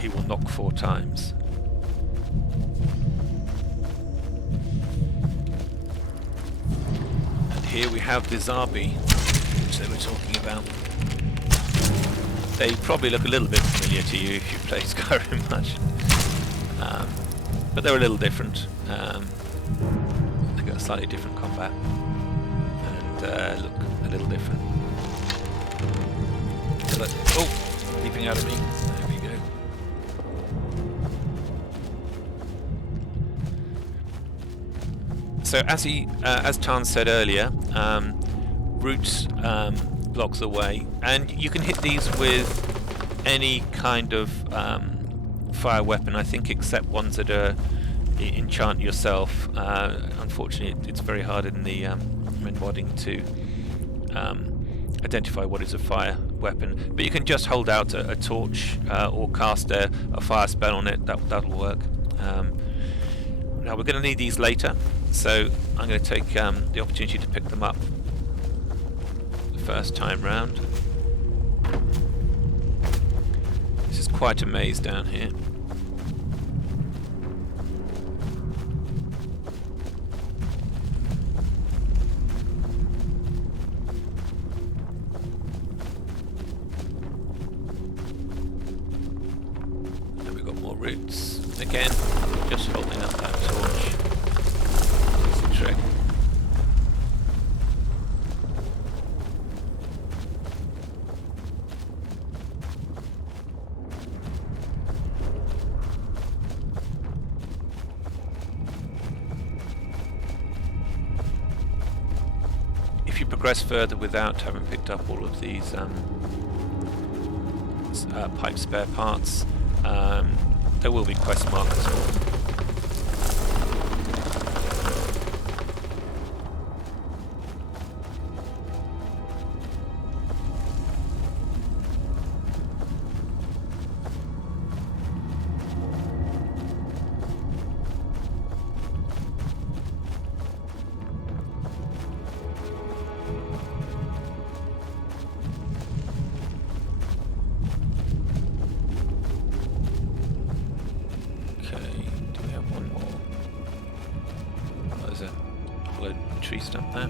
he will knock 4 times. And here we have the Zabi, which they were talking about. They probably look a little bit familiar to you if you play Skyrim much. But they're a little different. They've got a slightly different combat and look a little different. Oh, leaping out of me. There we go. So as Tan said earlier, roots block the way, and you can hit these with any kind of fire weapon, I think, except ones that are enchant yourself. Unfortunately, it's very hard in the modding to identify what is a fire weapon, but you can just hold out a torch or cast a fire spell on it. That'll work. Now we're going to need these later, so I'm going to take the opportunity to pick them up the first time round. This is quite a maze down here. roots. Again, just holding up that torch. Easy trick. If you progress further without having picked up all of these pipe spare parts, there will be quest markers for them. Tree stump there.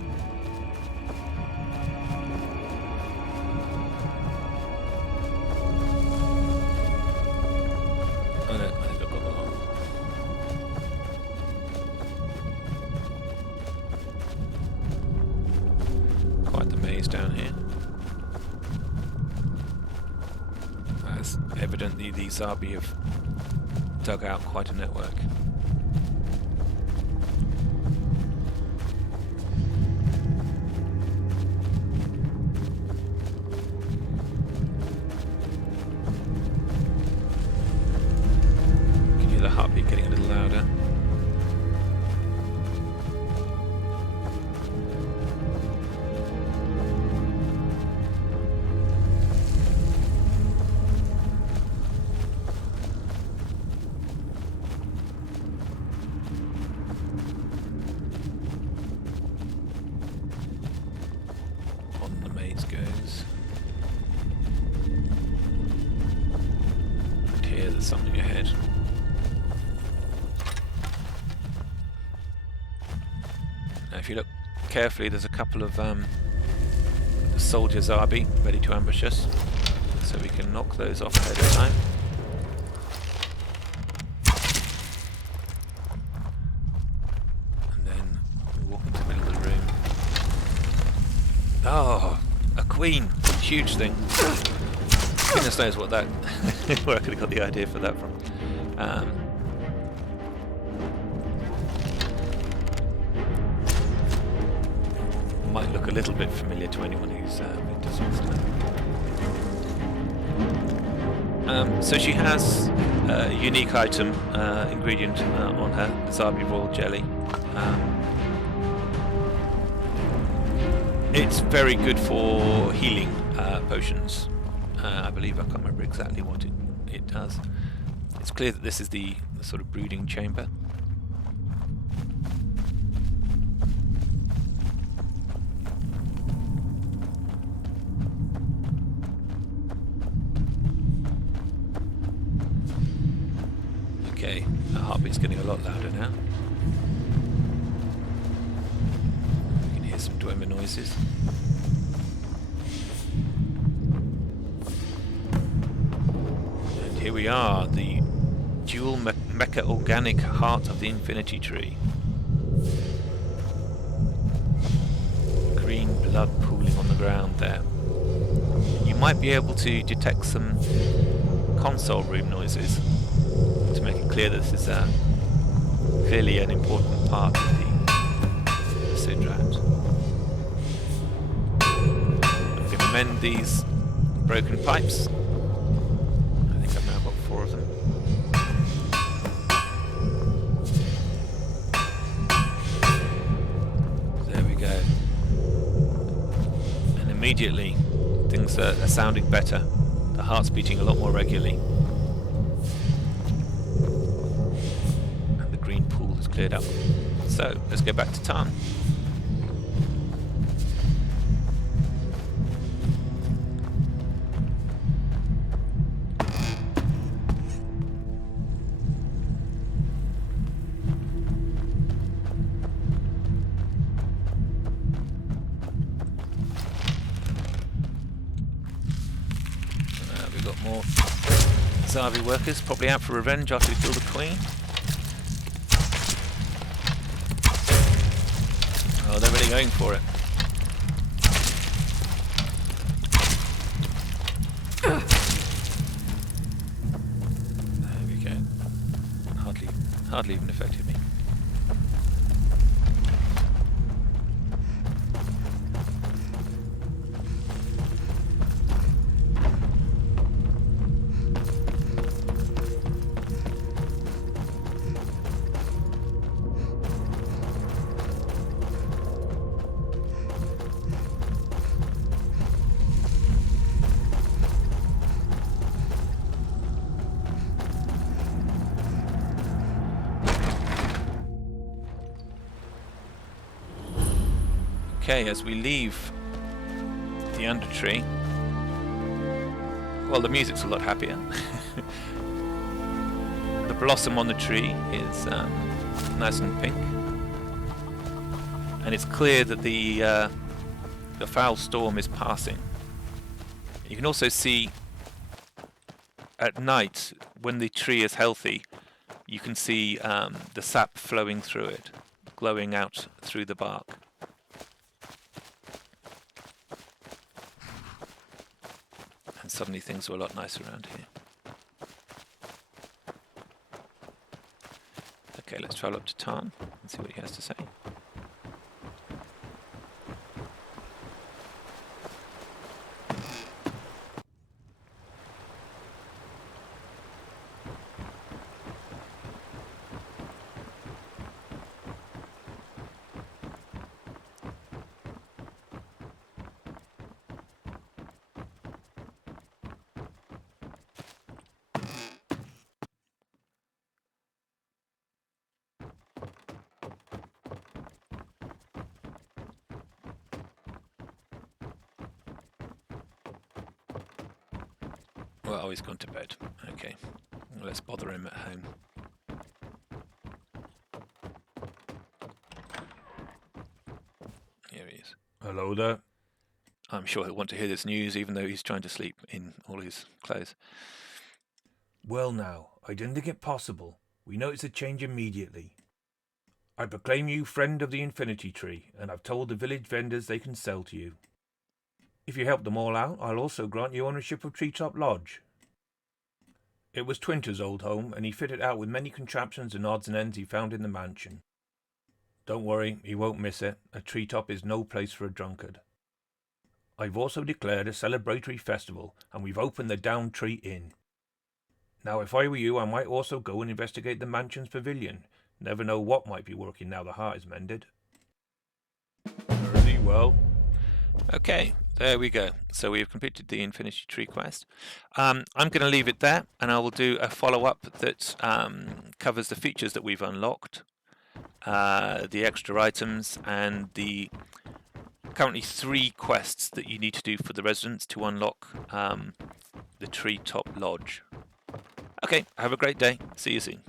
Oh no, I think I've got the one. Quite the maze down here. As evidently the Zabi have dug out quite a network. Getting a little louder. On the maze goes. And here there's something ahead. Now if you look carefully, there's a couple of soldier Zabi ready to ambush us, so we can knock those off ahead of time. And then we walk into the middle of the room. Oh, a queen! Huge thing. Goodness knows what that where I could have got the idea for that from. Might look a little bit familiar to anyone who's been to Switzerland. So she has a unique item, ingredient on her, the Zabi Royal Jelly. It's very good for healing potions. I believe, I can't remember exactly what it does. It's clear that this is the sort of brooding chamber. Okay, our heartbeat's getting a lot louder now. We can hear some Dwemer noises. And here we are, the dual mecha organic heart of the infinity tree. Green blood pooling on the ground there. You might be able to detect some console room noises to make it clear that this is clearly an important part of the Sidrat. I'm going to mend these broken pipes. I think I've now got 4 of them. There we go. And immediately things are sounding better. The heart's beating a lot more regularly. Cleared up. So let's go back to Tarn. We've got more Zavi workers probably out for revenge after we kill the queen. Oh, they're really going for it. There we go. Hardly even affected me. Okay, as we leave the under tree, well, the music's a lot happier. The blossom on the tree is nice and pink, and it's clear that the foul storm is passing. You can also see at night, when the tree is healthy, you can see the sap flowing through it, glowing out through the bark. Suddenly things are a lot nicer around here. Okay, let's travel up to Tarn and see what he has to say. Well, he's gone to bed. Okay, well, let's bother him at home. Here he is. Hello there. I'm sure he'll want to hear this news, even though he's trying to sleep in all his clothes. Well now, I didn't think it possible. We noticed a change immediately. I proclaim you friend of the Infinity Tree, and I've told the village vendors they can sell to you. If you help them all out, I'll also grant you ownership of Treetop Lodge. It was Twinter's old home, and he fitted it out with many contraptions and odds and ends he found in the mansion. Don't worry, he won't miss it. A treetop is no place for a drunkard. I've also declared a celebratory festival, and we've opened the Down Tree Inn. Now, if I were you, I might also go and investigate the mansion's pavilion. Never know what might be working now the heart is mended. Very well. Okay, there we go. So we have completed the Infinity Tree quest. I'm going to leave it there, and I will do a follow-up that covers the features that we've unlocked, the extra items, and the currently 3 quests that you need to do for the residents to unlock the Treetop Lodge. Okay, have a great day. See you soon.